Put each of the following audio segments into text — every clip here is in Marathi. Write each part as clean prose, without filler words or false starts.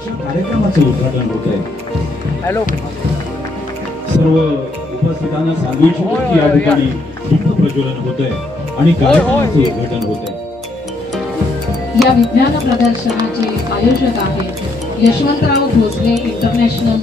कार्यक्रमाचं उद्घाटन होत आहे। हॅलो सर्व उपस्थितांना सांगू इच्छितो की या ठिकाणी दीप प्रज्वलन होत आहे आणि कार्यक्रमाचं उद्घाटन होत आहे। या विज्ञान प्रदर्शनाचे आयोजक आहेत यशवंतराव भोसले इंटरनॅशनल।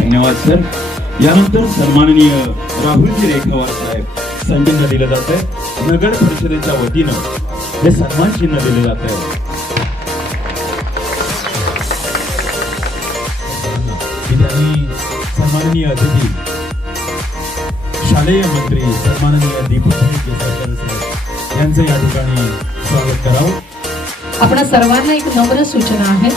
धन्यवाद सर। यानंतर सन्माननीय राहुलजी रेखावार साहेब संचिन्ह दिलं जात आहे। नगर परिषदेच्या वतीनं हे सन्मान चिन्ह दिले जात आहे। सन्माननीय अतिथी शालेय मंत्री सन्माननीय दीपकभाई केसरकर साहेब यांचं या ठिकाणी स्वागत करावं। आपण सर्वांना एक नम्र सूचना आहे,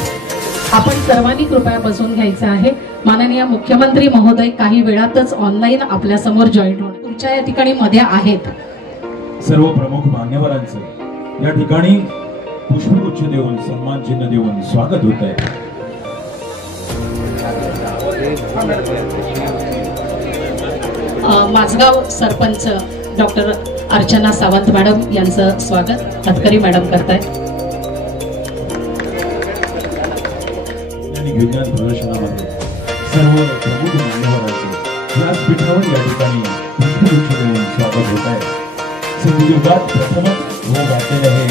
आपण सर्वांनी कृपया बसून घ्यायचं आहे। माननीय मुख्यमंत्री महोदय काही वेळातच ऑनलाईन आपल्या समोर जॉईन होणार, तुमच्या या ठिकाणी मध्ये आहेत। सर्व प्रमुख मान्यवरांचं या ठिकाणी पुष्पगुच्छ देऊन सन्मान चिन्ह देऊन स्वागत होत आहे। माझगाव सरपंच डॉक्टर अर्चना सावंत मॅडम यांचं स्वागत हतकरी मॅडम करतायत। विज्ञान प्रदर्शनामध्ये सर्व प्रमुख मान्यवरांचे व्यासपीठावर या ठिकाणी पुष्पगुच्छ देऊन स्वागत होत आहे। सिंधुदुर्गात प्रथमच हो गाठलेले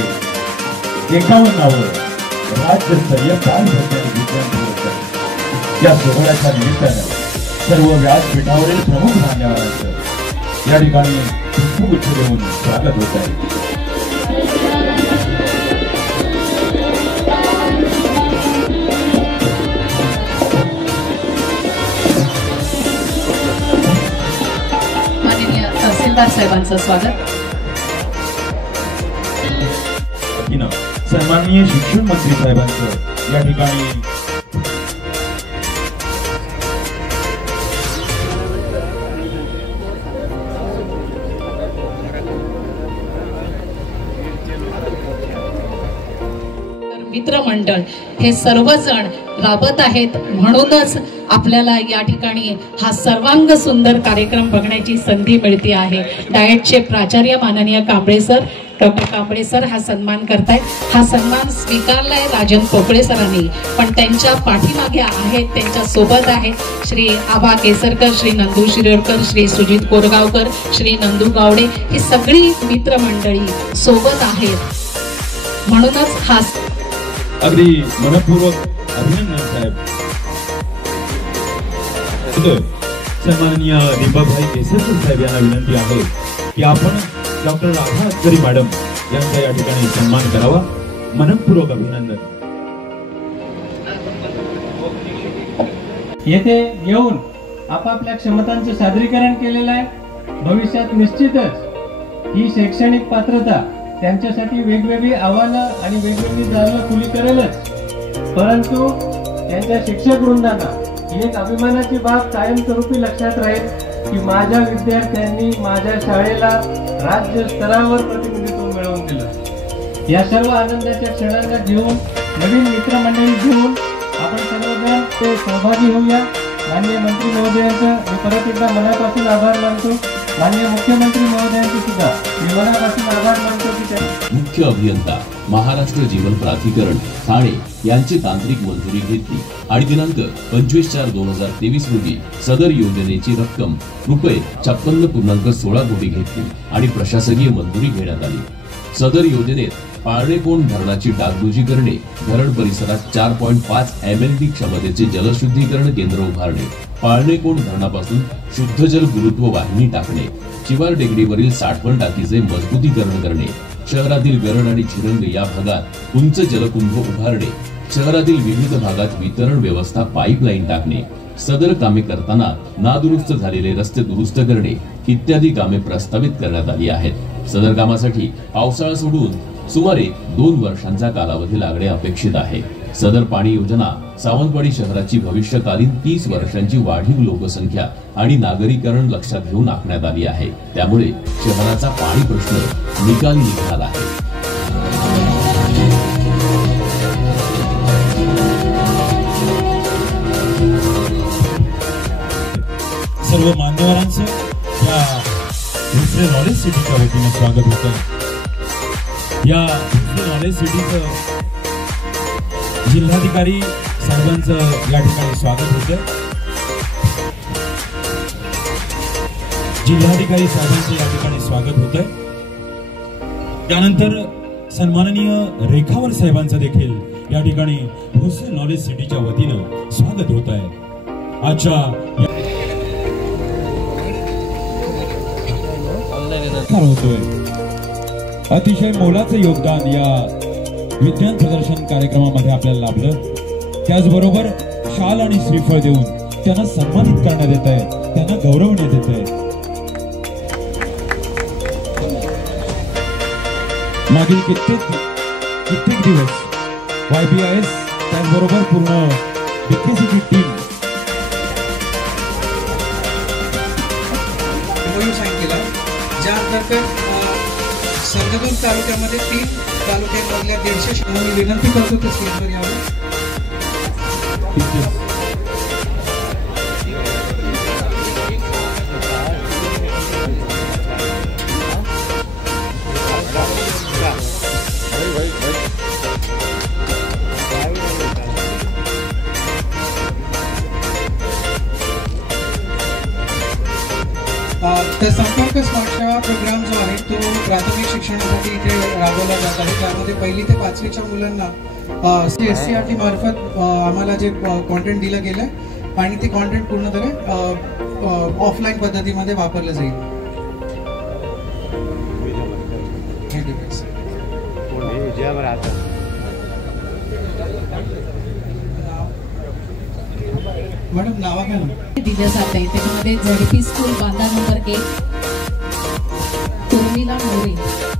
हे 51वे राज्यस्तरीय बालवैज्ञानिक विज्ञान पुरस्कार या सोहळ्याच्या निमित्तानं सर्व व्यासपीठावरील प्रमुख मान्यवरांचं या ठिकाणी पुष्पगुच्छ देऊन स्वागत होत आहे। साहेबांचं स्वागत। सन्माननीय शिक्षण मंत्री साहेबांचं या ठिकाणी मित्रमंडळ हे सर्वजण राबत आहेत, म्हणूनच आपल्याला या ठिकाणी हा सर्वांग सुंदर कार्यक्रम बघण्याची संधी मिळते आहे। डाएटचे प्राचार्य माननीय Kamble sir doctor Kamble sir हा सन्मान करतायत। हा सन्मान स्वीकारलाय राजन पोकळे सरांनी, पण त्यांच्या पाठीमागे आहेत, त्यांच्या सोबत आहेत श्री आबा केसरकर, श्री नंदू शिरोडकर, श्री सुजित कोरगावकर, श्री नंदू गावडे, ही सगळी मित्रमंडळी सोबत आहेत। म्हणूनच हा अगदी मनपूर्वक अभिनंदन साहेब। सन्माननीय दीपकभाई केसरकर साहेब यांना विनंती आहे की आपण डॉक्टर राधा हतकरी मॅडम यांचा या ठिकाणी सन्मान करावा। मनपूर्वक अभिनंदन। येथे येऊन आपापल्या क्षमतांचे सादरीकरण केलेलं आहे। भविष्यात निश्चितच ही शैक्षणिक पात्रता त्यांच्यासाठी वेगवेगळी आव्हानं आणि वेगवेगळी जाणीव करेलच, परंतु त्यांच्या शिक्षक वृंदांना एक अभिमानाची बाब कायमस्वरूपी लक्षात राहील की माझ्या विद्यार्थ्यांनी माझ्या शाळेला राज्य स्तरावर प्रतिनिधित्व मिळवून दिलं। या सर्व आनंदाच्या क्षणांना घेऊन नवीन मित्रमंडळी घेऊन आपण सर्वजण ते सहभागी होऊया। माननीय मंत्री महोदयांचं मी परत एकदा मनापासून आभार मानतो। माननीय मुख्यमंत्री महोदयांचे सुद्धा मी मनापासून आभार मानतो की मुख्य अभियंता महाराष्ट्र जीवन प्राधिकरण ठाणे यांची तांत्रिक मंजुरी घेतली आणि दिनांक 25/4/2023 रोजी सदर योजनेची रक्कम रुपये 56.16 कोटी घेतली आणि प्रशासकीय मंजुरी घेण्यात आली। सदर योजनेत पाळणेकोंड धरणाची डागडुजी करणे, धरण परिसरात 4.5 MLD क्षमतेचे जलशुद्धीकरण केंद्र उभारणे, पाळणेकोंड धरणापासून शुद्ध जल गुरुत्व वाहिनी टाकणे, शिवार टेकडीवरील साठवण टाकीचे मजबूतीकरण करणे, शहरातील गरण आणि झिरंग या भागात उंच जलकुंभ उभारणे, शहरातील विविध भागात वितरण व्यवस्था पाईपलाईन टाकणे, सदर कामे करताना नादुरुस्त झालेले रस्ते दुरुस्त करणे इत्यादी कामे प्रस्तावित करण्यात आली आहेत। सदर कामासाठी पावसाळा सोडून सुमारे 2 वर्षांचा कालावधी लागणे अपेक्षित आहे। सदर पाणी योजना सावंतवाडी शहराची भविष्यकालीन 30 वर्षांची वाढीव लोकसंख्या आणि नागरीकरण लक्षात घेऊन आखण्यात आली आहे। त्यामुळे शहराचा पाणी प्रश्न निकाली निघाला आहे। सर्व मान्यवरांचं या भोसले नॉलेज सिटीच्या वतीने स्वागत होतं। या भोसले नॉलेज सिटीचं जिल्हाधिकारी साहेबांचं या ठिकाणी स्वागत होतं। जिल्हाधिकारी साहेबांचं या ठिकाणी स्वागत होतं। त्यानंतर सन्माननीय रेखावर साहेबांचं देखील या ठिकाणी भोसले नॉलेज सिटीच्या वतीनं स्वागत होत आहे। आजच्या होतोय अतिशय मोलाचं योगदान या विज्ञान प्रदर्शन कार्यक्रमामध्ये आपल्याला लाभलं। त्याचबरोबर शाल आणि श्रीफळ देऊन त्यांना सन्मानित करण्यात येत आहे, त्यांना गौरवण्यात येत आहे। मागील कित्येक दिवस YBIS त्याचबरोबर पूर्ण BKCची टीम ज्या अंतर्गत संगमनेर तालुक्यामध्ये 3 तालुक्यांमधल्या 150 शाळांनी विनंती करतो ते स्क्रीनवर यावं। तर संपर्क स्मार्ट शाळा प्रोग्राम जो आहे तो प्राथमिक शिक्षणासाठी इथे राबवला जात आहे। त्यामध्ये 1ली ते 5वीच्या मुलांना SCRT मार्फत आम्हाला जे कॉन्टेंट दिलं गेलं आणि ते कॉन्टेंट पूर्णपणे ऑफलाईन पद्धतीमध्ये वापरलं जाईल। मॅडम नावा काय दिलं जात आहे त्याच्यामध्ये ZP स्कूल बांधा नंबर 1 उर्मिला मोरे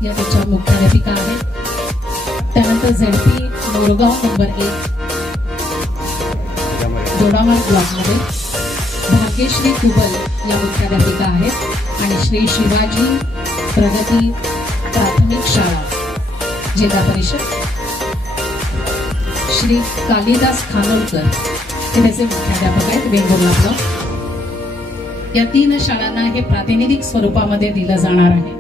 या त्याच्या मुख्याध्यापिका आहेत। त्यानंतर ZP मोरगाव नंबर 1 दोडामार्ग ब्लॉकमध्ये भाग्यश्री कुबल या मुख्याध्यापिका आहेत आणि श्री शिवाजी प्रगती प्राथमिक शाळा जिल्हा परिषद श्री कालिदास खानोलकर हे त्याचे मुख्याध्यापक आहेत वेंगुर्ला ब्लॉक। या 3 शाळांना हे प्रातिनिधिक स्वरूपामध्ये दिलं जाणार आहे।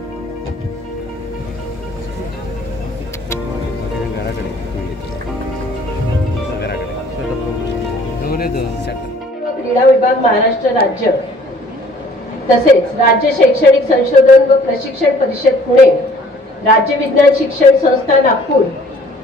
क्रीडा विभाग महाराष्ट्र राज्य तसेच राज्य शैक्षणिक संशोधन व प्रशिक्षण परिषद पुणे, राज्य विज्ञान शिक्षण संस्था नागपूर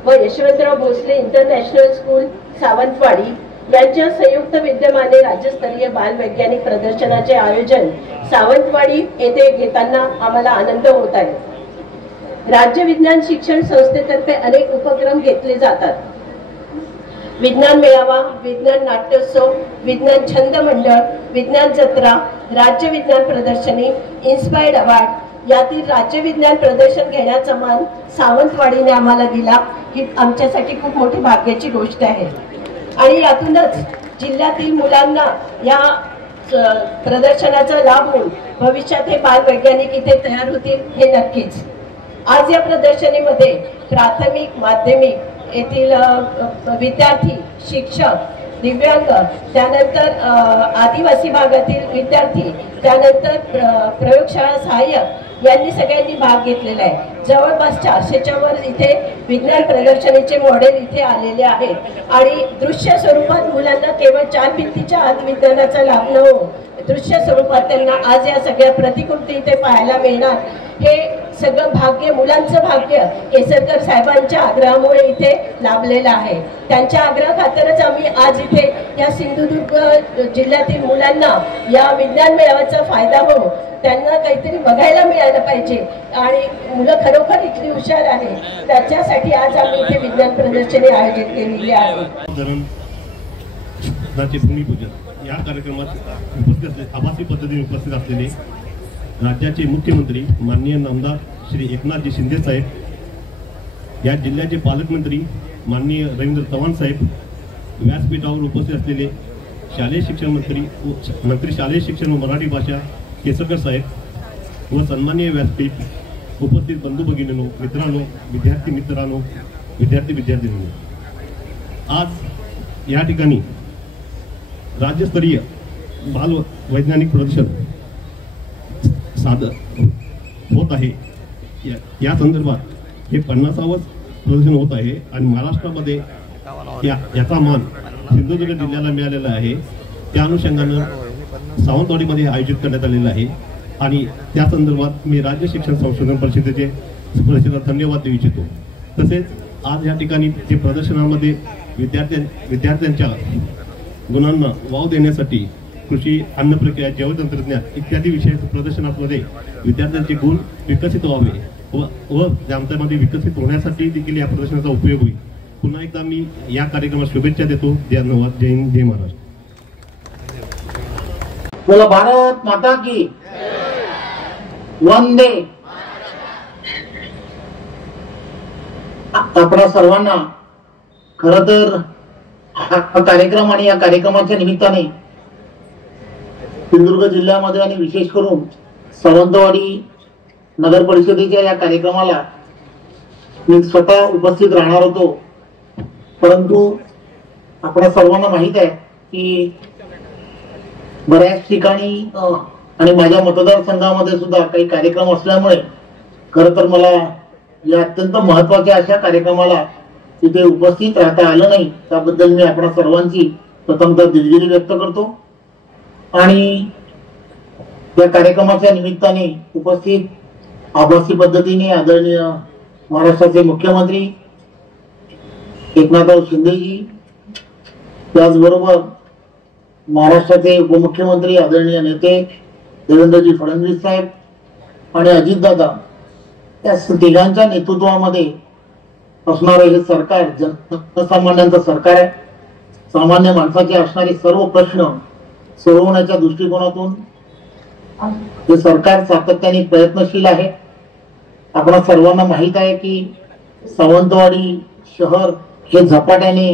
व यशवंतराव भोसले इंटरनॅशनल स्कूल सावंतवाडी यांच्या संयुक्त विद्यमाने राज्यस्तरीय बालवैज्ञानिक प्रदर्शनाचे आयोजन सावंतवाडी येथे घेताना आम्हाला आनंद होत आहे। राज्य विज्ञान शिक्षण संस्थेतर्फे अनेक उपक्रम घेतले जातात। विज्ञान मेळावा, विज्ञान नाट्योत्सव, विज्ञान छंद मंडळ, विज्ञान जत्रा, राज्य विज्ञान प्रदर्शनी, इन्स्पायर्ड अवॉर्ड यातील राज्य विज्ञान प्रदर्शन घेण्याचा मान सावंतवाडीने आम्हाला दिला ही आमच्यासाठी खूप मोठी भाग्याची गोष्ट आहे। आणि यातूनच जिल्ह्यातील मुलांना या प्रदर्शनाचा लाभ होऊन भविष्यात हे बालवैज्ञानिक इथे तयार होतील हे नक्कीच। आज या प्रदर्शनीमध्ये प्राथमिक, माध्यमिक येथील विद्यार्थी, शिक्षक, दिव्यांग, त्यानंतर आदिवासी भागातील विद्यार्थी, त्यानंतर प्रयोगशाळा सहाय्यक यांनी सगळ्यांनी भाग घेतलेला आहे। जवळपास 400च्या वर इथे विज्ञान प्रदर्शनीचे मॉडेल इथे आलेले आहेत आणि दृश्य स्वरूपात मुलांना केवळ 4 भिंतीच्या आत विज्ञानाचा लाभ न हो, दृश्य स्वरूपात त्यांना आज या सगळ्या प्रतिकृती इथे पाहायला मिळणार हे सगळं भाग्य, मुलांचं भाग्य केसरकर साहेबांच्या आग्रहामुळे इथे लाभलेलं आहे. त्यांच्या आग्रहाखातरच आम्ही आज इथे या सिंधुदुर्ग जिल्ह्यातील मुलांना या विज्ञान मेळाव्याचा फायदा हो, त्यांना काहीतरी बघायला मिळालं पाहिजे आणि मुलं खरोखर इतकी हुशार आहे, त्याच्यासाठी आज आम्ही इथे विज्ञान प्रदर्शनी आयोजित केलेली आहे. भूमिपूजन या कार्यक्रमात उपस्थित आभासी पद्धतीने उपस्थित असलेले राज्याचे मुख्यमंत्री माननीय नामदार श्री एकनाथजी शिंदे साहेब, या जिल्ह्याचे पालकमंत्री माननीय रवींद्र चव्हाण साहेब, व्यासपीठावर उपस्थित असलेले शालेय शिक्षण मंत्री शालेय शिक्षण व मराठी भाषा केसरकर साहेब व सन्माननीय व्यासपीठ उपस्थित बंधू भगिनींनो, मित्रांनो, विद्यार्थी विद्यार्थिनींनो, आज या ठिकाणी राज्यस्तरीय बाल वैज्ञानिक प्रदर्शन सादर होत आहे. या संदर्भात हे 50वे प्रदर्शन होत आहे आणि महाराष्ट्रामध्ये याचा मान सिंधुदुर्ग जिल्ह्याला मिळालेला आहे. त्या अनुषंगानं सावंतवाडीमध्ये आयोजित करण्यात आलेलं आहे आणि त्या संदर्भात मी राज्य शिक्षण संशोधन परिषदेला धन्यवाद देऊ इच्छितो. तसेच आज या ठिकाणी ते प्रदर्शनामध्ये विद्यार्थ्यांच्या गुणांना वाव देण्यासाठी कृषी, अन्न प्रक्रिया, जैवतंत्रज्ञान इत्यादी विषय प्रदर्शनामध्ये विद्यार्थ्यांचे गुण विकसित व्हावे व त्यांच्यामध्ये विकसित होण्यासाठी देखील या प्रदर्शनाचा उपयोग होईल. पुन्हा एकदा मी या कार्यक्रमात शुभेच्छा देतो. धन्यवाद. जय हिंद, जय महाराष्ट्र. बोला भारत माता की वंदे. आपणा सर्वांना खर तर हा कार्यक्रम आणि या कार्यक्रमाच्या निमित्ताने सिंधुदुर्ग जिल्ह्यामध्ये आणि विशेष करून सावंतवाडी नगर परिषदेच्या या कार्यक्रमाला मी स्वतः उपस्थित राहणार होतो, परंतु आपणा सर्वांना माहित आहे की बऱ्याच ठिकाणी आणि माझ्या मतदारसंघामध्ये सुद्धा काही कार्यक्रम असल्यामुळे खर तर मला या अत्यंत महत्वाच्या अशा कार्यक्रमाला तिथे उपस्थित राहता आलं नाही. त्याबद्दल मी आपणा सर्वांची प्रथमतः दिलगिरी व्यक्त करतो. आणि या कार्यक्रमाच्या निमित्ताने उपस्थित आभासी पद्धतीने आदरणीय महाराष्ट्राचे मुख्यमंत्री एकनाथराव शिंदेजी, त्याचबरोबर महाराष्ट्राचे उपमुख्यमंत्री आदरणीय नेते देवेंद्रजी फडणवीस साहेब आणि अजितदादा, या तिघांच्या नेतृत्वामध्ये असणारे हे सरकार जनसामान्यांचं सरकार आहे. सामान्य माणसाचे असणारे सर्व प्रश्न सोडवण्याच्या दृष्टिकोनातून हे सरकार सातत्याने प्रयत्नशील आहे. आपणा सर्वांना माहित आहे की सावंतवाडी शहर हे झपाट्याने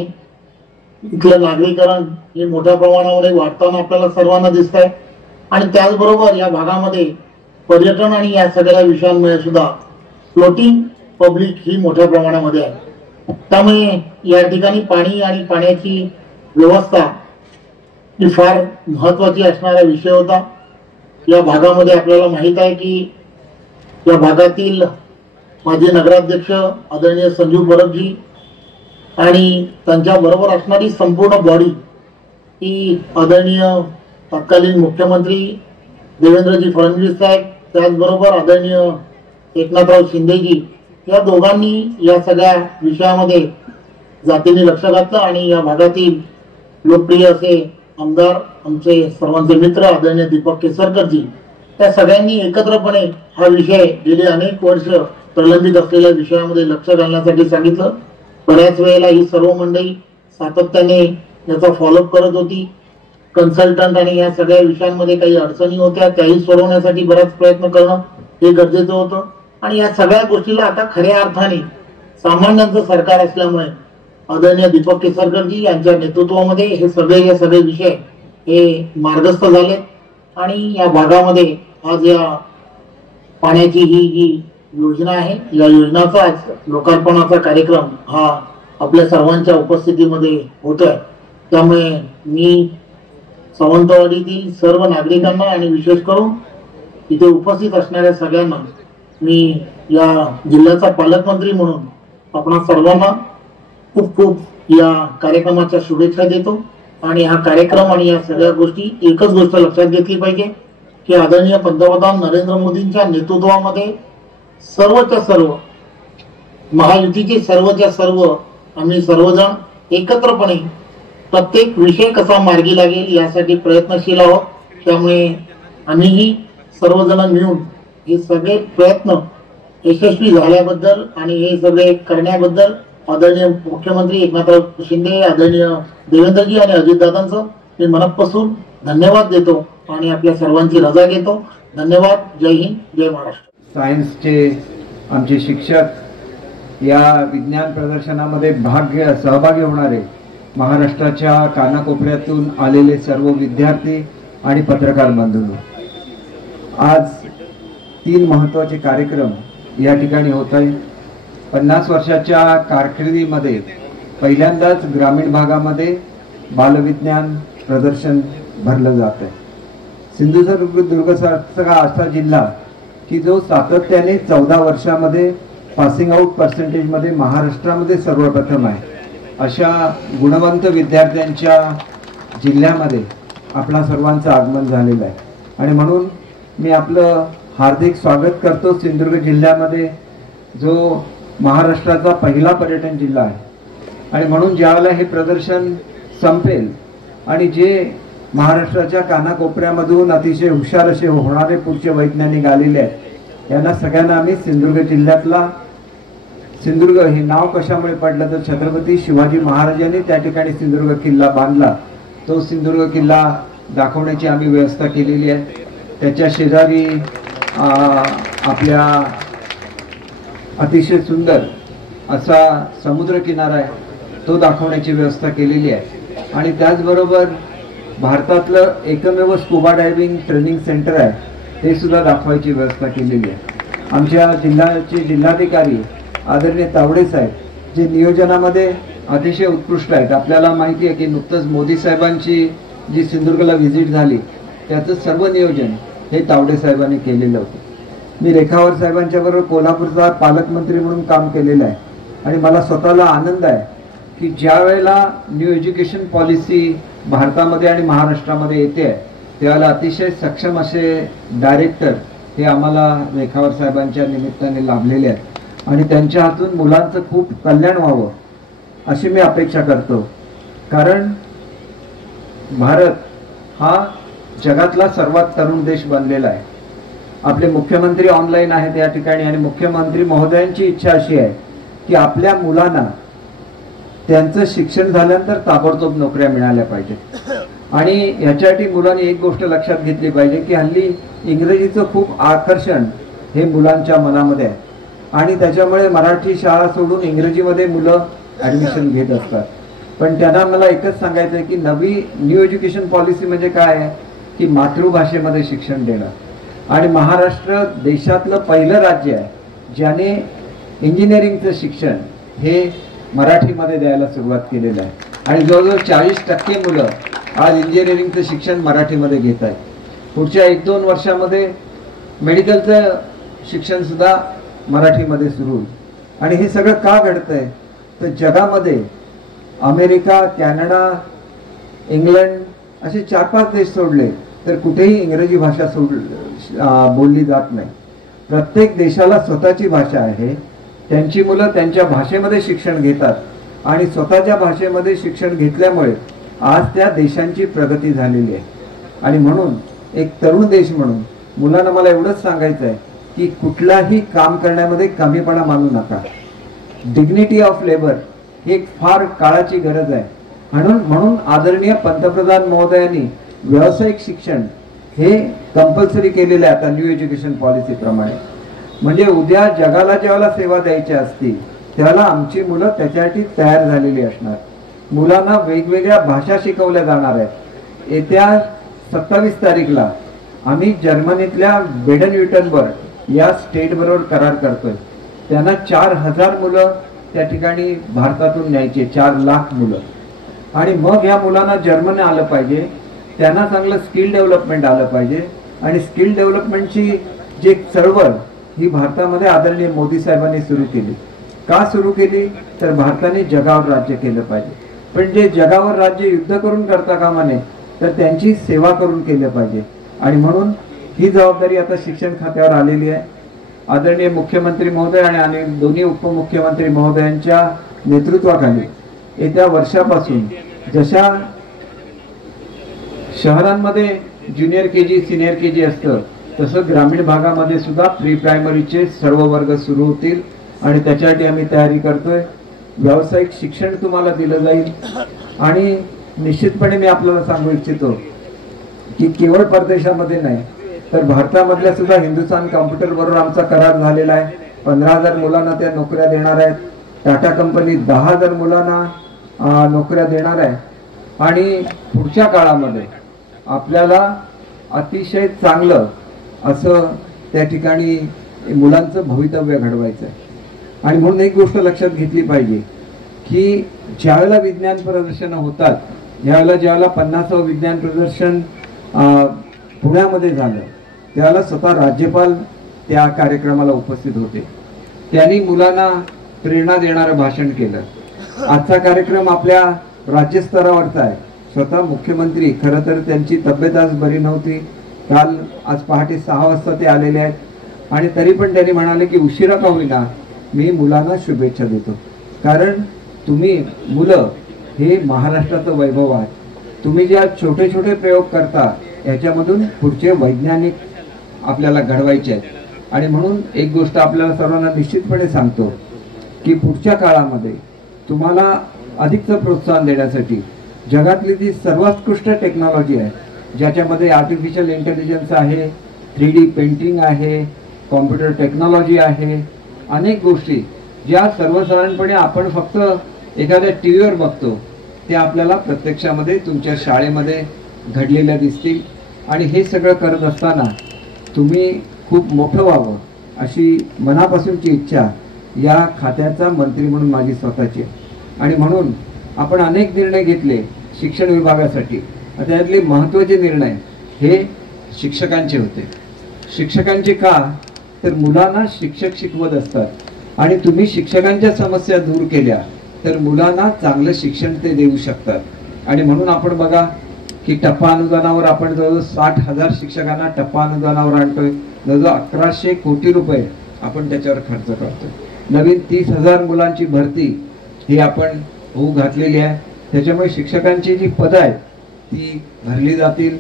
इथलं नागरीकरण हे मोठ्या प्रमाणामध्ये वाढताना आपल्याला सर्वांना दिसत आहे आणि त्याचबरोबर या भागामध्ये पर्यटन आणि या सगळ्या विषयांमुळे सुद्धा फ्लोटिंग पब्लिक ही मोठ्या प्रमाणामध्ये आहे. त्यामुळे या ठिकाणी पाणी आणि पाण्याची व्यवस्था ही फार महत्वाची असणारा विषय होता. या भागामध्ये आपल्याला माहित आहे की या भागातील माजी नगराध्यक्ष आदरणीय संजीव परबजी आणि त्यांच्या बरोबर असणारी संपूर्ण बॉडी ही आदरणीय तत्कालीन मुख्यमंत्री देवेंद्रजी फडणवीस साहेब, त्याचबरोबर आदरणीय एकनाथराव शिंदेजी, या दोघांनी या सगळ्या विषयामध्ये जातीने लक्ष घातलं आणि या भागातील लोकप्रिय असे आमदार, आमचे सर्वांचे मित्र आदरणीय दीपक केसरकरजी, त्या सगळ्यांनी एकत्रपणे हा विषय गेले अनेक वर्ष प्रलंबित असलेल्या विषयामध्ये लक्ष घालण्यासाठी सांगितलं. बऱ्याच वेळेला ही सर्व मंडळी सातत्याने याचा फॉलोअप करत होती. कन्सल्टंट आणि या सगळ्या विषयांमध्ये काही अडचणी होत्या, त्याही सोडवण्यासाठी बराच प्रयत्न करणं हे गरजेचं होतं. आणि या सगळ्या गोष्टीला आता खऱ्या अर्थाने सामान्यांचं सरकार असल्यामुळे आदरणीय दीपक केसरकरजी यांच्या नेतृत्वामध्ये हे सगळे विषय हे मार्गस्थ झाले आणि या भागामध्ये आज या पाण्याची ही जी योजना आहे, या योजनाचा आज लोकार्पणाचा कार्यक्रम हा आपल्या सर्वांच्या उपस्थितीमध्ये होतोय. त्यामुळे मी सावंतवाडीतील सर्व नागरिकांना आणि विशेष करून इथे उपस्थित असणाऱ्या सगळ्यांना मी या जिल्ह्याचा पालकमंत्री म्हणून आपणा सर्वांना खूप खूप या कार्यक्रमाच्या शुभेच्छा देतो. आणि हा कार्यक्रम आणि या सगळ्या गोष्टी एकच गोष्ट लक्षात घेतली पाहिजे की आदरणीय पंतप्रधान नरेंद्र मोदींच्या नेतृत्वामध्ये सर्वच्या सर्व महायुतीचे सर्वच्या सर्व आम्ही सर्वजण एकत्रपणे प्रत्येक विषय कसा मार्गी लागेल यासाठी प्रयत्नशील आहोत. त्यामुळे आम्हीही सर्वजण मिळून हे सगळे प्रयत्न यशस्वी झाल्याबद्दल आणि हे सगळे करण्याबद्दल आदरणीय मुख्यमंत्री एकनाथराव शिंदे, आदरणीय देवेंद्रजी आणि अजितदादांचं मी मनापासून धन्यवाद देतो आणि आपल्या सर्वांची रजा घेतो. धन्यवाद. जय हिंद, जय महाराष्ट्र. सायन्सचे आमचे शिक्षक, या विज्ञान प्रदर्शनामध्ये सहभागी होणारे महाराष्ट्राच्या कानाकोपऱ्यातून आलेले सर्व विद्यार्थी आणि पत्रकार बंधूंनो, आज 3 महत्त्वाचे कार्यक्रम या ठिकाणी होत आहे. 50 वर्षाच्या कारकिर्दीमध्ये पहिल्यांदाच ग्रामीण भागामध्ये बालविज्ञान प्रदर्शन भरलं जात आहे. सिंधुदुर्ग असा जिल्हा की जो सातत्याने 14 वर्षामध्ये पासिंग आउट पर्सेंटेजमध्ये महाराष्ट्रामध्ये सर्वप्रथम आहे. अशा गुणवंत विद्यार्थ्यांच्या जिल्ह्यामध्ये आपणा सर्वांचं आगमन झालेलं आहे आणि म्हणून मी आपलं हार्दिक स्वागत करतो. सिंधुदुर्ग जिल्ह्यामध्ये जो महाराष्ट्राचा पहिला पर्यटन जिल्हा आहे आणि म्हणून ज्यावेळेला हे प्रदर्शन संपेल आणि जे महाराष्ट्राच्या कानाकोपऱ्यामधून अतिशय हुशार असे होणारे पुढचे वैज्ञानिक आलेले आहेत यांना सगळ्यांना आम्ही सिंधुदुर्ग जिल्ह्यातला, सिंधुदुर्ग हे नाव कशामुळे पडलं तर छत्रपती शिवाजी महाराजांनी त्या ठिकाणी सिंधुदुर्ग किल्ला बांधला. तो सिंधुदुर्ग किल्ला दाखवण्याची आम्ही व्यवस्था केलेली आहे. त्याच्या शेजारी आपल्या अतिशय सुंदर असा समुद्र किनारा आहे, तो दाखवण्याची व्यवस्था केलेली आहे. आणि त्याचबरोबर भारतातलं एकमेव स्कुबा डायव्हिंग ट्रेनिंग सेंटर आहे, ते सुद्धा दाखवायची व्यवस्था केलेली आहे. आमच्या जिल्ह्याचे जिल्हाधिकारी आदरणीय तावडे साहेब जे नियोजनामध्ये अतिशय उत्कृष्ट आहेत. आपल्याला माहिती आहे की नुकतंच मोदी साहेबांची जी सिंधुदुर्गला व्हिजिट झाली त्याचं सर्व नियोजन हे तावडे साहेबांनी केलेलं होतं. मी रेखावर साहेबांच्या बरोबर कोल्हापूरचा पालकमंत्री म्हणून काम केलेलं आहे आणि मला स्वतःला आनंद आहे की ज्या वेळेला न्यू एज्युकेशन पॉलिसी भारतामध्ये आणि महाराष्ट्रामध्ये येते त्यावेळेला अतिशय सक्षम असे डायरेक्टर हे आम्हाला रेखावर साहेबांच्या निमित्ताने लाभलेले आहेत आणि त्यांच्या हातून मुलांचं खूप कल्याण व्हावं अशी मी अपेक्षा करतो. कारण भारत हा जगातला सर्वात तरुण देश बनलेला आहे. आपले मुख्यमंत्री ऑनलाईन आहेत या ठिकाणी आणि मुख्यमंत्री महोदयांची इच्छा अशी आहे की आपल्या मुलांना त्यांचं शिक्षण झाल्यानंतर ताबडतोब नोकऱ्या मिळाल्या पाहिजेत. आणि ह्याच्यासाठी मुलांनी एक गोष्ट लक्षात घेतली पाहिजे की हल्ली इंग्रजीचं खूप आकर्षण हे मुलांच्या मनामध्ये आहे आणि त्याच्यामुळे मराठी शाळा सोडून इंग्रजीमध्ये मुलं ॲडमिशन घेत असतात. पण त्यांना मला एकच सांगायचं आहे की नवी न्यू एज्युकेशन पॉलिसी म्हणजे काय आहे की मातृभाषेमध्ये शिक्षण देणं आणि महाराष्ट्र देशातलं पहिलं राज्य आहे ज्याने इंजिनिअरिंगचं शिक्षण हे मराठीमध्ये द्यायला सुरुवात केलेलं आहे आणि जवळजवळ 40% मुलं आज इंजिनिअरिंगचं शिक्षण मराठीमध्ये घेत आहेत. पुढच्या 1-2 वर्षामध्ये मेडिकलचं शिक्षण सुद्धा मराठीमध्ये सुरू होईल. आणि हे सगळं का घडतंय तर जगामध्ये अमेरिका, कॅनडा, इंग्लंड असे 4-5 देश सोडले तर कुठेही इंग्रजी भाषा बोलली जात नाही. प्रत्येक देशाला स्वतःची भाषा आहे. त्यांची मुलं त्यांच्या भाषेमध्ये शिक्षण घेतात आणि स्वतःच्या भाषेमध्ये शिक्षण घेतल्यामुळे आज त्या देशांची प्रगती झालेली आहे. आणि म्हणून एक तरुण देश म्हणून मुलांना मला एवढंच सांगायचं आहे की कुठलाही काम करण्यामध्ये कमीपणा मानू नका. डिग्निटी ऑफ लेबर ही एक फार काळाची गरज आहे. म्हणून आदरणीय पंतप्रधान महोदयांनी व्यावसायिक शिक्षण हे कंपल्सरी केलेलं आहे आता न्यू एज्युकेशन पॉलिसी प्रमाणे. म्हणजे उद्या जगाला ज्यावेळेला सेवा द्यायच्या असतील त्यावेळेला आमची मुलं त्याच्यासाठी तयार झालेली असणार. मुलांना वेगवेगळ्या भाषा शिकवल्या जाणार आहेत. येत्या 27 तारीखला आम्ही जर्मनीतल्या बेडन-व्युर्टेंबर्ग या स्टेट बरोबर करार करतोय. त्यांना 4000 मुलं त्या ठिकाणी भारतातून न्यायचे, 4 लाख मुलं. आणि मग या मुलांना जर्मन आलं पाहिजे, त्यांना चांगलं स्किल डेव्हलपमेंट आलं पाहिजे. आणि स्किल डेव्हलपमेंटची जे चळवळ ही भारतामध्ये आदरणीय मोदी साहेबांनी सुरू केली. का सुरू केली तर भारताने जगावर राज्य केलं पाहिजे. पण जे जगावर राज्य युद्ध करून करता कामा नये तर त्यांची सेवा करून केलं पाहिजे. आणि म्हणून ही जबाबदारी आता शिक्षण खात्यावर आलेली आहे. आदरणीय मुख्यमंत्री महोदय आणि दोन्ही उपमुख्यमंत्री महोदयांच्या नेतृत्वाखाली येत्या वर्षापासून जशा शहरांमध्ये ज्युनियर केजी सिनियर केजी असतं तसं ग्रामीण भागामध्ये सुद्धा प्री प्रायमरीचे सर्व वर्ग सुरू होतील आणि त्याच्यासाठी आम्ही तयारी करतोय. व्यावसायिक शिक्षण तुम्हाला दिलं जाईल आणि निश्चितपणे मी आपल्याला सांगू इच्छितो की केवळ परदेशामध्ये नाही तर भारतामधल्या सुद्धा हिंदुस्थान कॉम्प्युटर बरोबर आमचा करार झालेला आहे. 15,000 मुलांना त्या नोकऱ्या देणार आहेत. टाटा कंपनी 10,000 मुलांना नोकऱ्या देणार आहे आणि पुढच्या काळामध्ये आपल्याला अतिशय चांगलं असं त्या ठिकाणी मुलांचं भवितव्य घडवायचं आहे. आणि म्हणून एक गोष्ट लक्षात घेतली पाहिजे की ज्यावेळेला विज्ञान प्रदर्शन होतात, ज्यावेळेला 50वं विज्ञान प्रदर्शन पुण्यामध्ये झालं त्यावेळेला स्वतः राज्यपाल त्या कार्यक्रमाला उपस्थित होते. त्यांनी मुलांना प्रेरणा देणारं भाषण केलं. आजचा कार्यक्रम आपल्या राज्यस्तरावरचा आहे. स्वतः मुख्यमंत्री, खरं तर त्यांची तब्येत आज बरी नव्हती, आज पहाटे 6 वाजता ते आलेले आहेत आणि तरी पण त्यांनी म्हणाले की उशिरा का होईना मी मुलांना शुभेच्छा देतो. कारण तुम्ही मुलं हे महाराष्ट्राचं वैभव आहे. तुम्ही ज्या छोटे छोटे प्रयोग करता याच्यामधून पुढचे वैज्ञानिक आपल्याला घडवायचे आहेत. आणि म्हणून एक गोष्ट आपल्याला सर्वांना निश्चितपणे सांगतो की पुढच्या काळामध्ये तुम्हाला अधिकचं प्रोत्साहन देण्यासाठी जगातली जी सर्वोत्कृष्ट टेक्नॉलॉजी आहे ज्याच्यामध्ये आर्टिफिशियल इंटेलिजन्स आहे, 3D पेंटिंग आहे, कॉम्प्युटर टेक्नॉलॉजी आहे, अनेक गोष्टी ज्या सर्वसाधारणपणे आपण फक्त एखाद्या टीव्हीवर बघतो त्या आपल्याला प्रत्यक्षामध्ये तुमच्या शाळेमध्ये घडलेल्या दिसतील. आणि हे सगळं करत असताना तुम्ही खूप मोठं व्हावं अशी मनापासूनची इच्छा या खात्याचा मंत्री म्हणून माझी स्वतःची. आणि म्हणून आपण अनेक निर्णय घेतले शिक्षण विभागासाठी. त्यातले महत्त्वाचे निर्णय हे शिक्षकांचे होते. शिक्षकांचे का तर मुलांना शिक्षक शिकवत असतात आणि तुम्ही शिक्षकांच्या समस्या दूर केल्या तर मुलांना चांगलं शिक्षण ते देऊ शकतात. आणि म्हणून आपण बघा की टप्पा अनुदानावर आपण जवळजवळ 60,000 शिक्षकांना टप्पा अनुदानावर आणतोय. जवळजवळ 1100 कोटी रुपये आपण त्याच्यावर खर्च करतोय. नवीन 30,000 मुलांची भरती ही आपण होऊ घातलेली आहे. त्याच्यामुळे शिक्षकांची जी पदं आहेत ती भरली जातील.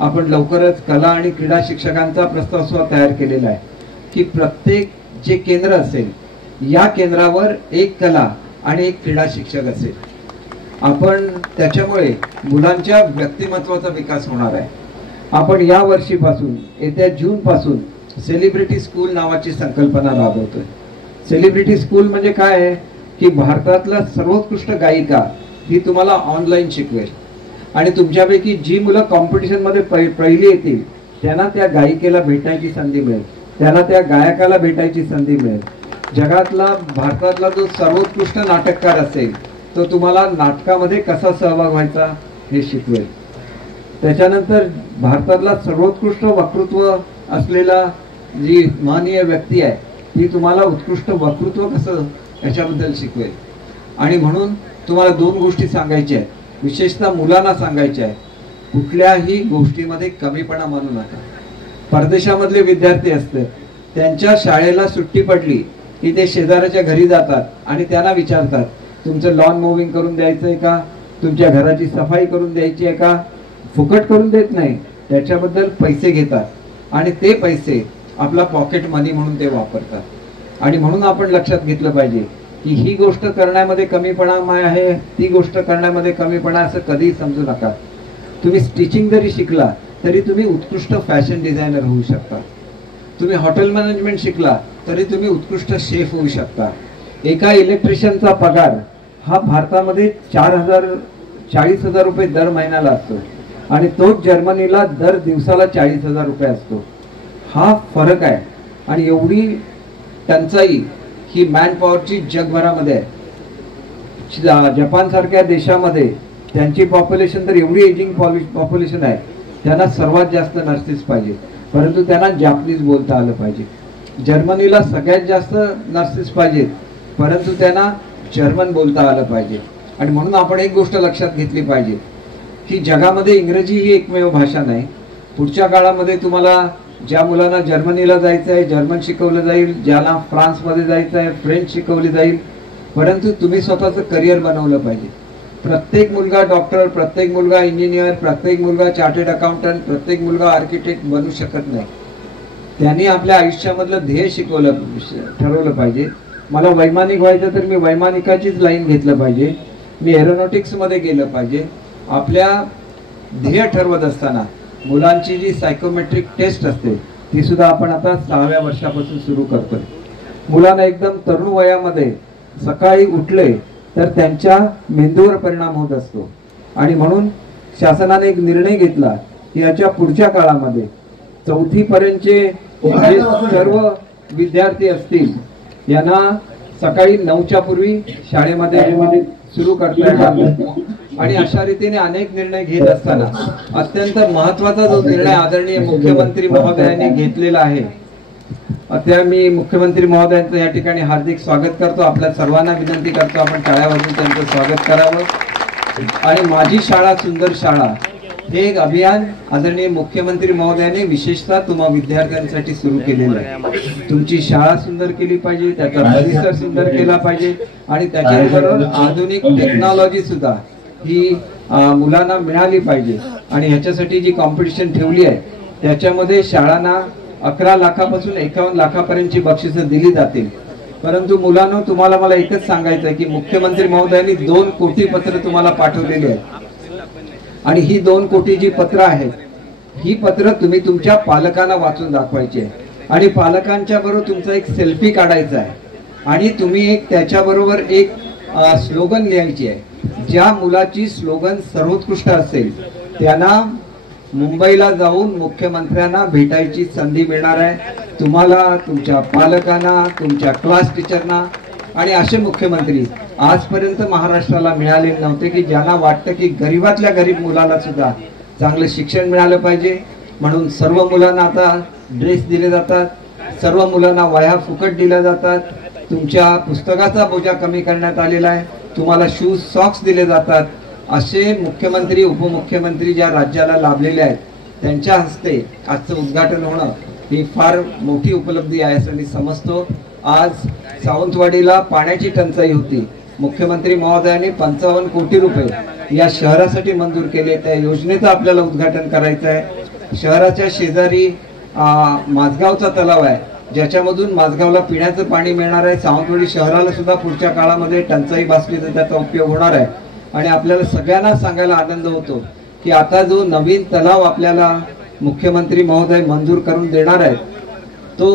आपण लवकरच कला आणि क्रीडा शिक्षकांचा प्रस्ताव सुद्धा तयार केलेला आहे की प्रत्येक जे केंद्र असेल या केंद्रावर एक कला आणि एक क्रीडा शिक्षक असेल. आपण त्याच्यामुळे मुलांच्या व्यक्तिमत्वाचा विकास होणार आहे. आपण या वर्षीपासून येत्या जून पासून सेलिब्रिटी स्कूल नावाची संकल्पना राबवतोय. सेलिब्रिटी स्कूल म्हणजे काय आहे की भारतातला सर्वोत्कृष्ट गायिका ही तुम्हाला ऑनलाईन शिकवेल आणि तुमच्यापैकी जी मुलं कॉम्पिटिशन मध्ये पहिली येतील त्यांना त्या गायिकेला भेटायची संधी मिळेल, त्यांना त्या गायकाला भेटायची संधी मिळेल. जगातला भारतातला जो सर्वोत्कृष्ट नाटककार असेल तो तुम्हाला नाटकामध्ये कसा सहभाग व्हायचा हे शिकवेल. त्याच्यानंतर भारतातला सर्वोत्कृष्ट वक्तृत्व असलेला जी महनीय व्यक्ती आहे ती तुम्हाला उत्कृष्ट वक्तृत्व कसं याच्याबद्दल शिकवेल. आणि म्हणून तुम्हाला 2 गोष्टी सांगायच्या आहेत, विशेषतः मुलांना सांगायच्या आहेत. कुठल्याही गोष्टीमध्ये कमीपणा मानू नका. परदेशामधले विद्यार्थी असतात त्यांच्या शाळेला सुट्टी पडली की ते शेजाऱ्याच्या घरी जातात आणि त्यांना विचारतात तुमचं लॉन मूव्हिंग करून द्यायचंय का, तुमच्या घराची सफाई करून द्यायची आहे का. फुकट करून देत नाही, त्याच्याबद्दल पैसे घेतात आणि ते पैसे आपला पॉकेट मनी म्हणून ते वापरतात. आणि म्हणून आपण लक्षात घेतलं पाहिजे की ही गोष्ट करण्यामध्ये कमीपणा आहे, ती गोष्ट करण्यामध्ये कमीपणा असं कधीही समजू नका. तुम्ही स्टिचिंग जरी शिकला तरी तुम्ही उत्कृष्ट फॅशन डिझायनर होऊ शकता. तुम्ही हॉटेल मॅनेजमेंट शिकला तरी तुम्ही उत्कृष्ट शेफ होऊ शकता. एका इलेक्ट्रिशियनचा पगार हा भारतामध्ये 40,000 रुपये दर महिन्याला असतो आणि तोच जर्मनीला दर दिवसाला 40,000 रुपये असतो. हा फरक आहे. आणि एवढी टंचाई ही मॅन पॉवरची जगभरामध्ये आहे. जपान सारख्या देशामध्ये त्यांची पॉप्युलेशन तर एवढी एजिंग पॉप्युलेशन आहे, त्यांना सर्वात जास्त नर्सेस पाहिजे परंतु त्यांना जापनीज बोलता आलं पाहिजे. जर्मनीला सगळ्यात जास्त नर्सेस पाहिजेत परंतु त्यांना जर्मन बोलता आलं पाहिजे. आणि म्हणून आपण एक गोष्ट लक्षात घेतली पाहिजे की जगामध्ये इंग्रजी ही एकमेव भाषा नाही. पुढच्या काळामध्ये तुम्हाला ज्या मुलांना जर्मनीला जायचं आहे जर्मन शिकवलं जाईल, ज्याला फ्रान्समध्ये जायचं आहे फ्रेंच शिकवली जाईल, परंतु तुम्ही स्वतःचं करिअर बनवलं पाहिजे. प्रत्येक मुलगा डॉक्टर, प्रत्येक मुलगा इंजिनियर, प्रत्येक मुलगा चार्टर्ड अकाउंटंट, प्रत्येक मुलगा आर्किटेक्ट बनू शकत नाही. त्यांनी आपल्या आयुष्यामधलं ध्येय ठरवलं पाहिजे. मला वैमानिक व्हायचं तर मी वैमानिकाचीच लाईन घेतलं पाहिजे, मी एरोनॉटिक्समध्ये गेलं पाहिजे. आपल्या ध्येय ठरवत असताना मुलांची जी सायकोमेट्रिक टेस्ट असते ती सुद्धा आपण आता 6व्या वर्षापासून सुरू करतोय. मुलांना एकदम तरुण वयामध्ये सकाळी उठले तर त्यांच्या मेंदूवर परिणाम होत असतो आणि म्हणून शासनाने एक निर्णय घेतला की याच्या पुढच्या काळामध्ये 4थी पर्यंतचे जे सर्व विद्यार्थी असतील यांना सकाळी 9च्या पूर्वी शाळेमध्ये सुरू करता येणार. आणि अशा रीतीने अनेक निर्णय घेत असताना अत्यंत महत्वाचा जो निर्णय आदरणीय मुख्यमंत्री महोदयांनी घेतलेला आहे, त्या मी मुख्यमंत्री महोदयांचं या ठिकाणी हार्दिक स्वागत करतो. आपल्या सर्वांना विनंती करतो आपण टाळ्या वाजवून त्यांचं स्वागत करावं. आणि माझी शाळा सुंदर शाळा हे एक अभियान आदरणीय मुख्यमंत्री महोदयांनी विशेषतः तुम्हा विद्यार्थ्यांसाठी सुरू केलेलं आहे. तुमची शाळा सुंदर केली पाहिजे, त्याचा परिसर सुंदर केला पाहिजे आणि त्याच्याबरोबर आधुनिक टेक्नॉलॉजी सुद्धा ही मुलांना मिळाली पाहिजे. आणि ह्याच्यासाठी जी कॉम्पिटिशन ठेवली आहे त्याच्यामध्ये शाळांना 11 लाखापासून 51 लाखापर्यंतची बक्षिसं दिली जातील. परंतु मुलांनो, तुम्हाला मला एकच सांगायचं आहे की मुख्यमंत्री महोदयांनी 2 कोटी पत्र तुम्हाला पाठवलेली आहेत आणि ही 2 कोटी जी पत्र आहेत ही पत्र तुम्ही तुमच्या पालकांना वाचून दाखवायची आहे आणि पालकांच्या बरोबर तुमचा एक सेल्फी काढायचा आहे आणि तुम्ही एक त्याच्याबरोबर एक स्लोगन लिहायची आहे. ज्या मुलाची स्लोगन सर्वोत्कृष्ट असेल त्यांना मुंबईला जाऊन मुख्यमंत्र्यांना भेटायची संधी मिळणार आहे. तुम्हाला, तुमच्या पालकांना, तुमच्या क्लास टीचरना आणि असे मुख्यमंत्री आजपर्यंत महाराष्ट्राला मिळाले नव्हते की ज्यांना वाटतं की गरीबातल्या गरीब मुलाला सुद्धा चांगलं शिक्षण मिळालं पाहिजे. म्हणून सर्व मुलांना आता ड्रेस दिले जातात, सर्व मुलांना वह्या फुकट दिल्या जातात, तुमच्या पुस्तकाचा बोजा कमी करण्यात आलेला आहे, तुम्हाला शूज सॉक्स दिले जातात. असे मुख्यमंत्री उपमुख्यमंत्री ज्या राज्याला लाभलेले आहेत त्यांच्या हस्ते आजचं उद्घाटन होणं ही फार मोठी उपलब्धी आहे असं मी समजतो. आज सावंतवाडीला पाण्याची टंचाई होती, मुख्यमंत्री महोदयांनी 55 कोटी रुपये या शहरासाठी मंजूर केले. त्या योजनेचं आपल्याला उद्घाटन करायचं आहे. शहराच्या शेजारी माझगावचा तलाव आहे ज्याच्यामधून माझगावला पिण्याचं पाणी मिळणार आहे. सावंतवाडी शहराला सुद्धा पुढच्या काळामध्ये टंचाई भासली तर त्याचा उपयोग होणार आहे. आणि आपल्याला सगळ्यांना सांगायला आनंद होतो की आता जो नवीन तलाव आपल्याला मुख्यमंत्री महोदय मंजूर करून देणार आहेत तो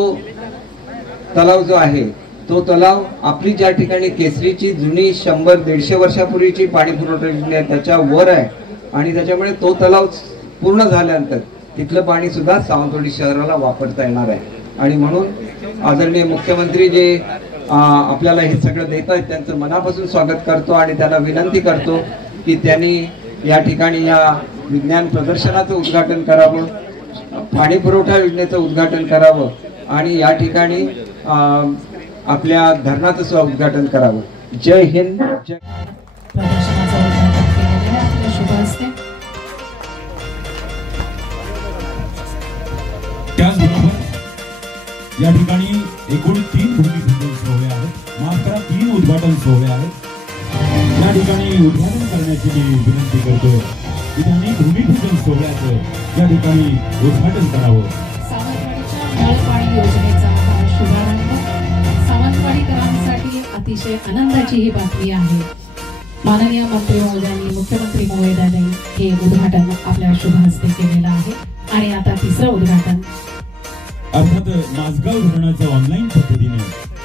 तलाव जो आहे तो तलाव आपली ज्या ठिकाणी केसरीची जुनी 100-150 वर्षापूर्वीची पाणी पुरवठा योजना आहे त्याच्या वर आहे आणि त्याच्यामुळे तो तलाव पूर्ण झाल्यानंतर तिथलं पाणी सुद्धा सावंतवाडी शहराला वापरता येणार आहे. आणि म्हणून आदरणीय मुख्यमंत्री जे आपल्याला हे सगळं देत आहेत त्यांचं मनापासून स्वागत करतो आणि त्यांना विनंती करतो की त्यांनी या ठिकाणी या विज्ञान प्रदर्शनाचं उद्घाटन करावं, पाणी पुरवठा योजनेचं उद्घाटन करावं आणि या ठिकाणी आपल्या धरणाचं सुद्धा उद्घाटन करावं. जय हिंद. जय त्याचबरोबर या ठिकाणी एकूण 3 भूमिपूजन सोहळे आहेत, माफ करा 3 उद्घाटन सोहळे आहेत. या ठिकाणी उद्घाटन करण्याची मी विनंती करतोय की त्यांनी भूमिपूजन सोहळ्याचं या ठिकाणी उद्घाटन करावं. सावंतवाडीच्या नळ पाणी योजनेचा शुभारंभ सावंतवाडीकरांसाठी अतिशय आनंदाची ही बातमी आहे. माननीय मंत्री महोदयांनी, मुख्यमंत्री महोदयांनी हे उद्घाटन आपल्या शुभ हस्ते केलेलं आहे. आणि आता 3रं उद्घाटन अर्थात माझगाव धरणाचं ऑनलाईन पद्धतीने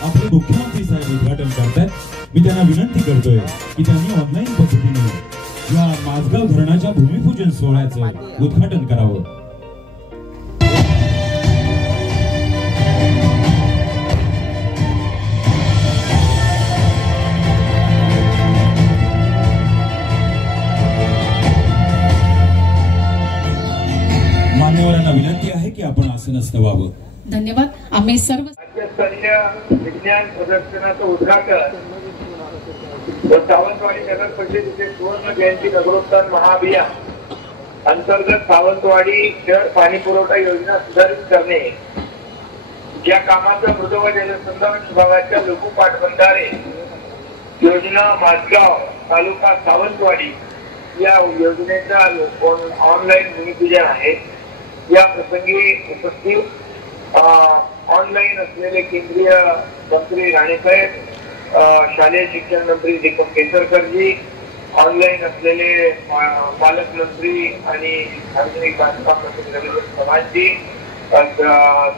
आपले मुख्यमंत्री साहेब उद्घाटन करतात. मी त्यांना विनंती करतोय की त्यांनी ऑनलाईन पद्धतीने या माझगाव धरणाच्या भूमिपूजन सोहळ्याचं उद्घाटन करावं. मान्यवरांना विनंती आहे की आपण आसनस्थ व्हावं. धन्यवाद. आम्ही सर्व राज्यस्तरीय विज्ञान प्रदर्शनाचं उद्घाटन व सावंतवाडी नगर परिषदेचे सुवर्ण जयंती नगरोत्थान महाअभियान अंतर्गत सावंतवाडी शहर पाणी पुरवठा योजना सुधारित करणे, ज्या कामाचा मृद व जलसंधारण विभागाच्या लघु पाटबंधारे योजना माझगाव तालुका सावंतवाडी या योजनेचा ऑनलाईन भूमिपूजन आहे. या प्रसंगी उपस्थित ऑनलाईन असलेले केंद्रीय मंत्री राणेसाहेब, शालेय शिक्षण मंत्री दीपक केसरकरजी, ऑनलाईन असलेले पालकमंत्री आणि सार्वजनिक बांधकाम मंत्री रवींद्र चव्हाणजी,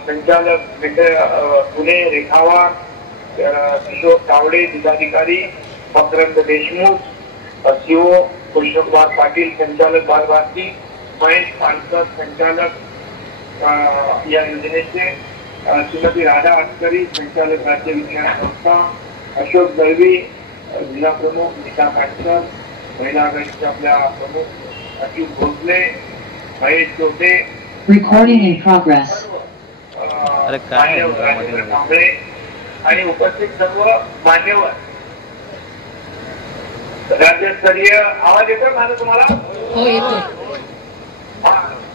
संचालक पुणे रेखावार किशोर तावडे जिल्हाधिकारी, मकरंद देशमुख सीओ, कृष्णकुमार पाटील संचालक बालभारती, महेश पानसर संचालक या योजनेचे, श्रीमती राधा अटकरी संचालक राज्य विज्ञान संस्था, अशोक दळवी जिल्हा प्रमुख, नीता पाटकर महिला आघाडीच्या आपल्या प्रमुख, अच्युत भोसले, महेश चोटे, Recording in progress. Rajendra Kamble आणि उपस्थित सर्व मान्यवर. राज्यस्तरीय आवाज येतो माझा तुम्हाला? हो येतो.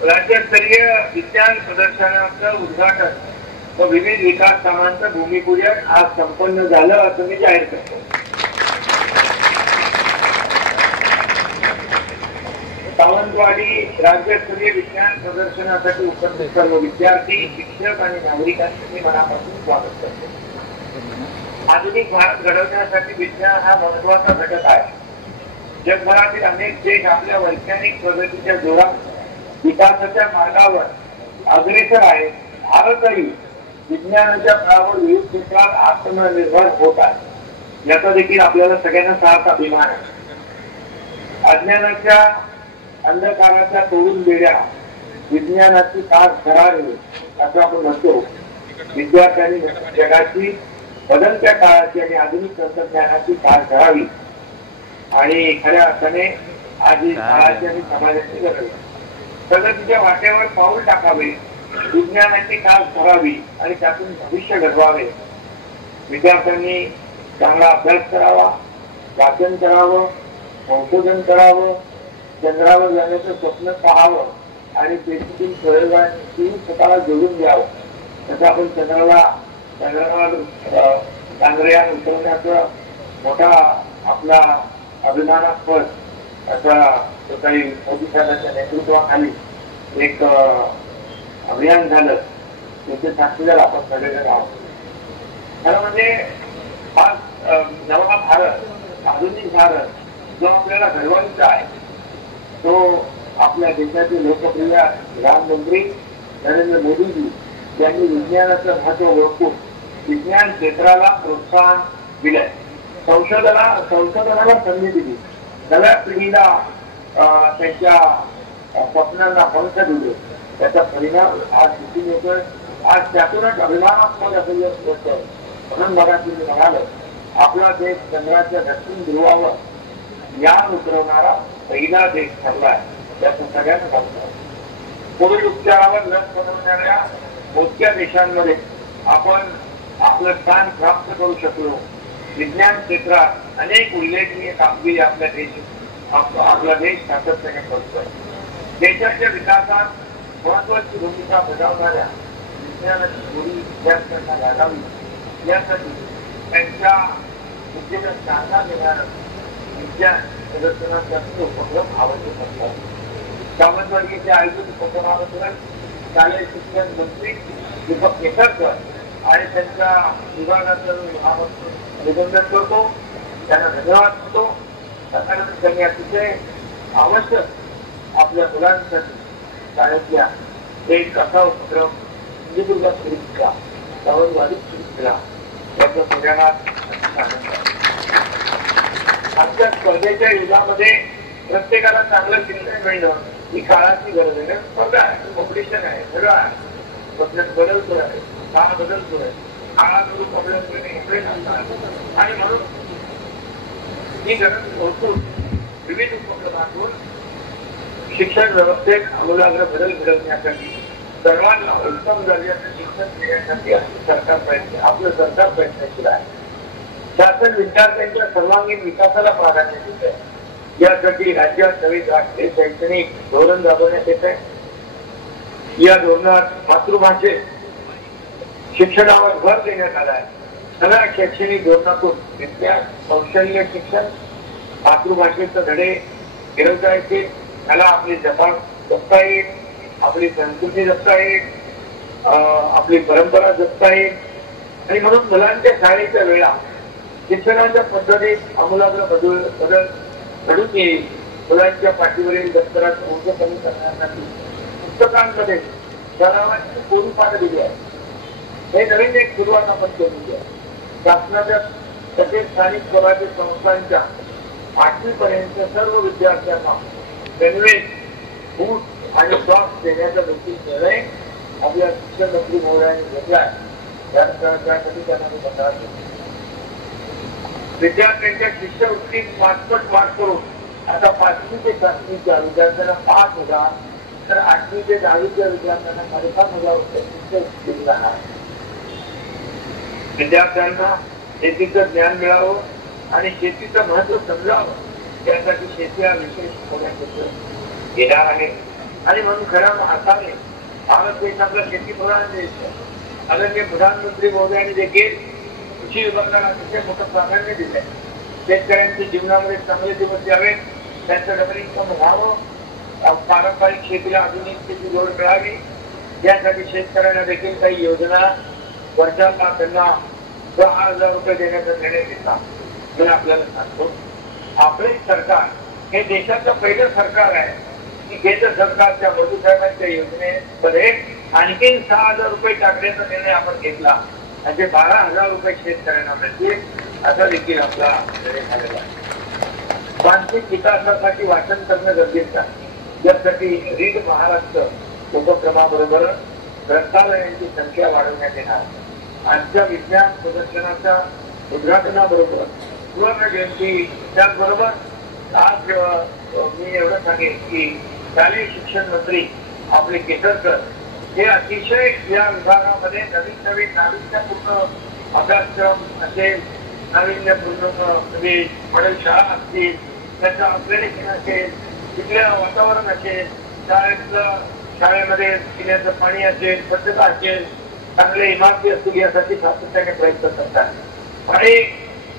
राज्यस्तरीय विज्ञान प्रदर्शनाचं उद्घाटन व विविध विकास कामांचं भूमिपूजन आज संपन्न झालं असं मी जाहीर करतो. सावंतवाडी राज्यस्तरीय विज्ञान प्रदर्शनासाठी उपस्थित सर्व विद्यार्थी, शिक्षक आणि नागरिकांचे मी मनापासून स्वागत करतो. आधुनिक भारत घडवण्यासाठी विज्ञान हा महत्वाचा घटक आहे. जगभरातील अनेक देश आपल्या वैज्ञानिक प्रगतीच्या जोरात विकासाच्या मार्गावर अग्रेसर आहेत. भारतही विज्ञानाच्या बळावर विविध क्षेत्रात आत्मनिर्भर होत आहे. याचा देखील आपल्याला सगळ्यांना सार्थ अभिमान आहे. अज्ञानाच्या अंधकाराच्या तोडून बेड्या विज्ञानाची कास धरावी असं आपण म्हणतो. विद्यार्थ्यांनी जगाची बदलत्या काळाची आणि आधुनिक तंत्रज्ञानाची कास धरावी आणि खऱ्या अर्थाने आधी काळाची आणि समाजाची गरज. प्रगतीच्या वाटेवर पाऊल टाकावे, विज्ञानाची कास धरावी आणि त्यातून भविष्य घडवावे. विद्यार्थ्यांनी चांगला अभ्यास करावा, वाचन करावं, संशोधन करावं, चंद्रावर जाण्याचं स्वप्न पाहावं आणि तेथील प्रयोगांशी स्वतःला जोडून घ्यावं. तसं आपण चंद्रावर चांद्रयान उतरवण्याचा मोठा आपला अभिमानास्पद असा काही मोदी साहेबांच्या नेतृत्वाखाली एक अभियान झालं. त्याचे साक्षीदार आपण सगळेजण आहोत. खरं म्हणजे हा नवा भारत, आधुनिक भारत जो आपल्याला घडवायचा आहे तो आपल्या देशाचे लोकप्रिय प्रधानमंत्री नरेंद्र मोदीजी यांनी विज्ञानाचं महत्व ओळखून विज्ञान क्षेत्राला प्रोत्साहन दिलंय. संशोधनाला संधी दिली. नव्या पिढीला त्यांच्या स्वप्नांना पंख दिले. त्याचा परिणाम आज दिसून येतोय. आज त्यातूनच अभिमानास्पद असं गोष्ट म्हणून मराठी म्हणालं, आपला देश चंद्राच्या दक्षिण ध्रुवावर यान उतरवणारा पहिला देश ठरलाय. त्याचं सगळ्यांना सांगतो. कोविड उपचारावर लस बनवणाऱ्या मोजक्या देशांमध्ये आपण आपलं स्थान प्राप्त करू शकलो. विज्ञान क्षेत्रात अनेक उल्लेखनीय कामगिरी आपला देश सातत्याने करतोय. देशाच्या विकासात महत्वाची भूमिका बजावणाऱ्या विज्ञानाची गोडी विद्यार्थ्यांना लागावी यासाठी त्यांच्या बुद्धीला चालना देणारं विज्ञान प्रदर्शनाचा उपक्रम आवश्यक असतात. सावंतवाडी येथे आयोजित उपक्रमाबद्दल शालेय शिक्षण मंत्री दीपक केसरकर आणि त्यांच्या विभागाचं अभिनंदन करतो. त्यांना धन्यवाद देतो. त्यानंतर त्यांनी अतिशय आवश्यक आपल्या मुलांसाठी शाळेतल्या एक असा उपक्रम सिंधुदुर्गात सुरू केला, सावंतवाडीत सुरू केला. त्याचं सगळ्यांना आजच्या स्पर्धेच्या युगामध्ये प्रत्येकाला चांगलं शिक्षण मिळणं ही काळाची गरज आहे. स्पर्धा आहे, कॉम्पिटिशन आहे, सगळं आहे. बदलतोय, काळ बदलतोय, काळानुरूप आपल्याला आणि म्हणून ही गरज ओळखून विविध उपक्रमातून शिक्षण व्यवस्थेत आमूलाग्र बदल घडवण्यासाठी सर्वांना उत्तम दर्जाचं शिक्षण देण्यासाठी आपलं सरकार प्रयत्नशील आहे. शासन विद्यार्थ्यांच्या सर्वांगीण विकासाला प्राधान्य देत आहे. यासाठी राज्यात नवीन राष्ट्रीय शैक्षणिक धोरण राबवण्यात येत आहे. या धोरणात मातृभाषेत शिक्षणावर भर देण्यात आला आहे. सगळ्या शैक्षणिक धोरणातून विज्ञान कौशल्य शिक्षण मातृभाषेचे धडे गिरवता येतील. त्याला आपली जबान जपता येईल, आपली संस्कृती जपता येईल, आपली परंपरा जपता येईल. आणि म्हणून मुलांच्या शाळेच्या वेळा शिक्षणाच्या पद्धतीत आमूलाग्र बदल घडून येईल. मुलांच्या पाठीवरील दप्तराचं ओझं कमी करण्यासाठी पुस्तकांमध्ये सरावाची पूर्ण पाठ दिली आहे. हे नवीन एक सुरुवात आपण केलेली आहे. शासनाच्या तसेच स्थानिक स्वराज्य संस्थांच्या 8वी पर्यंत सर्व विद्यार्थ्यांना गणवेश, बूट आणि सॉक्स देण्याचा देखील निर्णय आपल्या शिक्षण मंत्री महोदयांनी घेतला आहे. त्यासाठी त्यांना मी धन्यवाद देतो. विद्यार्थ्यांच्या शिष्यवृत्तीत पाचपट वाढ करून आता 5वी ते 7वीच्या विद्यार्थ्यांना 5,000 तर 8वी ते 10वीच्या विद्यार्थ्यांना 5,500 रुपये शिष्यवृत्ती दिली जाणार आहे. विद्यार्थ्यांना शेतीचं ज्ञान मिळावं आणि शेतीचं महत्व समजावं यासाठी शेती हा विषय शिकवण्यात येणार आहे. आणि म्हणून खऱ्या अर्थाने भारत देश आपला शेतीप्रधान देश आहे. आदरणीय प्रधानमंत्री महोदयांनी देखील कृषी विभागाला अतिशय मोठं प्राधान्य दिलंय. शेतकऱ्यांच्या जीवनामध्ये चांगले दिवस यावेत, त्यांचं डबल इन्कम व्हावं, पारंपरिक शेतीला आधुनिकतेची जोड मिळावी यासाठी शेतकऱ्यांना देखील काही योजना वर्षाला त्यांना 10,000 रुपये देण्याचा निर्णय घेतला. मी आपल्याला सांगतो, आपले सरकार हे देशाचं पहिलं सरकार आहे की केंद्र सरकारच्या मोदीसाहेबांच्या योजनेमध्ये आणखी 6,000 रुपये टाकण्याचा निर्णय आपण घेतला. म्हणजे 12,000 रुपये शेतकऱ्यांना मिळतील असा देखील आपला निर्णय झालेला आहे. मानसिक विकासासाठी वाचन करणं गरजेचं आहे. यासाठी रीड महाराष्ट्र उपक्रमाबरोबर ग्रंथालयांची संख्या वाढवण्यात येणार. आजच्या विज्ञान प्रदर्शनाच्या उद्घाटनाबरोबर सुवर्ण जयंती त्याचबरोबर आज मी एवढं सांगेन की शालेय शिक्षण मंत्री आपले केसरकर हे अतिशय या विभागामध्ये नवीन नाविन्यपूर्ण अभ्यासक्रम असेल, नाविन्यपूर्ण म्हणजे मॉडेल शाळा असतील, त्याचं अपग्रेडेशन असेल, तिथल्या वातावरण असेल, शाळेमध्ये पिण्याचं पाणी असेल, स्वच्छता असेल, चांगल्या इमारती असतील यासाठी सातत्याने प्रयत्न करतात. आणि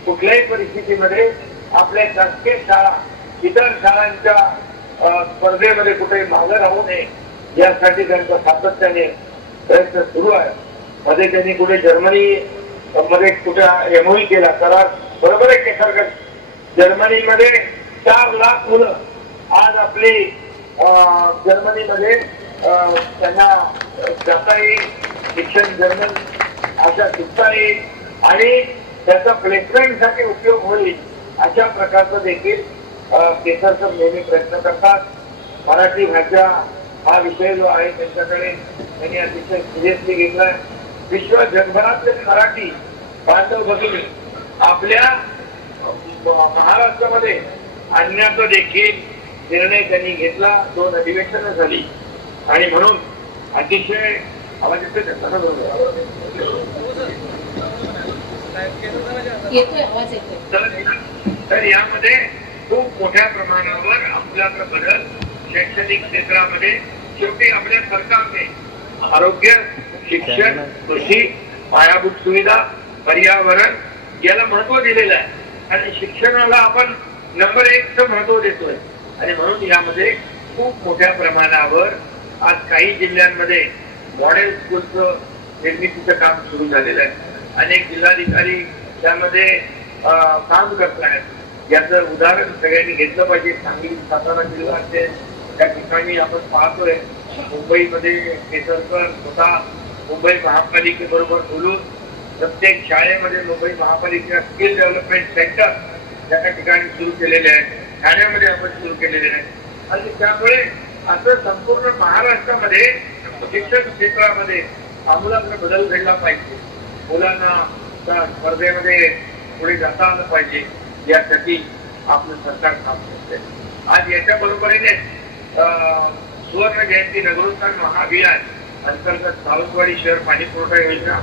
कुठल्याही परिस्थितीमध्ये आपल्या शासकीय शाळा इतर शाळांच्या स्पर्धेमध्ये कुठे मागे राहू नये यासाठी त्यांचा सातत्याने प्रयत्न सुरू आहे. मध्ये त्यांनी कुठे जर्मनी मध्ये कुठे एमओई केला करार, बरोबर आहे केसरकर. जर्मनीमध्ये 4 लाख मुलं आज आपली जर्मनीमध्ये त्यांना जाता येईल, शिक्षण जर्मन भाषा शिकता येईल आणि त्याचा प्लेसमेंटसाठी उपयोग होईल अशा प्रकारचं देखील केसरकर नेहमी प्रयत्न करतात. मराठी भाषा हा विषय जो आहे त्यांच्याकडे त्यांनी अतिशय सिरियसली घेतलाय. विश्व जगभरातले मराठी बांधव भगिनी आपल्या महाराष्ट्रामध्ये आणण्याचा देखील निर्णय त्यांनी घेतला. 2 अधिवेशनं झाली आणि म्हणून अतिशय आवाज तर यामध्ये खूप मोठ्या प्रमाणावर आपल्याला बदल शैक्षणिक क्षेत्रामध्ये शेवटी आपल्या सरकारने आरोग्य, शिक्षण, कृषी, पायाभूत सुविधा, पर्यावरण याला महत्व दिलेलं आहे आणि शिक्षणाला आपण नंबर 1चं महत्व देतोय. आणि म्हणून यामध्ये खूप मोठ्या प्रमाणावर आज काही जिल्ह्यांमध्ये मॉडेल स्कूलचं निर्मितीचं काम सुरू झालेलं आहे. अनेक जिल्हाधिकारी त्यामध्ये काम करत आहेत. याचं उदाहरण सगळ्यांनी घेतलं पाहिजे. सांगली, सातारा जिल्हा असेल त्या ठिकाणी आपण पाहतोय. मुंबईमध्ये केसरकर स्वतः मुंबई महापालिकेबरोबर बोलून प्रत्येक शाळेमध्ये मुंबई महापालिकेच्या स्किल डेव्हलपमेंट सेंटर त्या ठिकाणी सुरू केलेले आहे. ठाण्यामध्ये आपण सुरू केलेले आहे. आणि त्यामुळे असं संपूर्ण महाराष्ट्रामध्ये शिक्षण क्षेत्रामध्ये आमूलाग्र बदल घडला पाहिजे. मुलांना स्पर्धेमध्ये पुढे जाता आलं पाहिजे यासाठी आपलं सरकार काम करते. आज याच्या बरोबरीने सुवर्ण जयंती नगरोत्थान महाअभियान अंतर्गत सावंतवाडी शहर पाणी पुरवठा योजना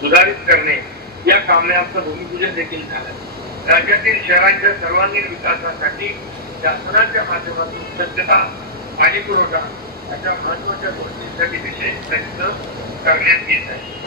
सुधारित करणे या कामाचं भूमिपूजन देखील झालं. राज्यातील शहरांच्या सर्वांगीण विकासासाठी शासनाच्या माध्यमातून स्वच्छता, पाणी पुरवठा अशा महत्वाच्या गोष्टींसाठी विशेष प्रयत्न करण्यात येत आहे.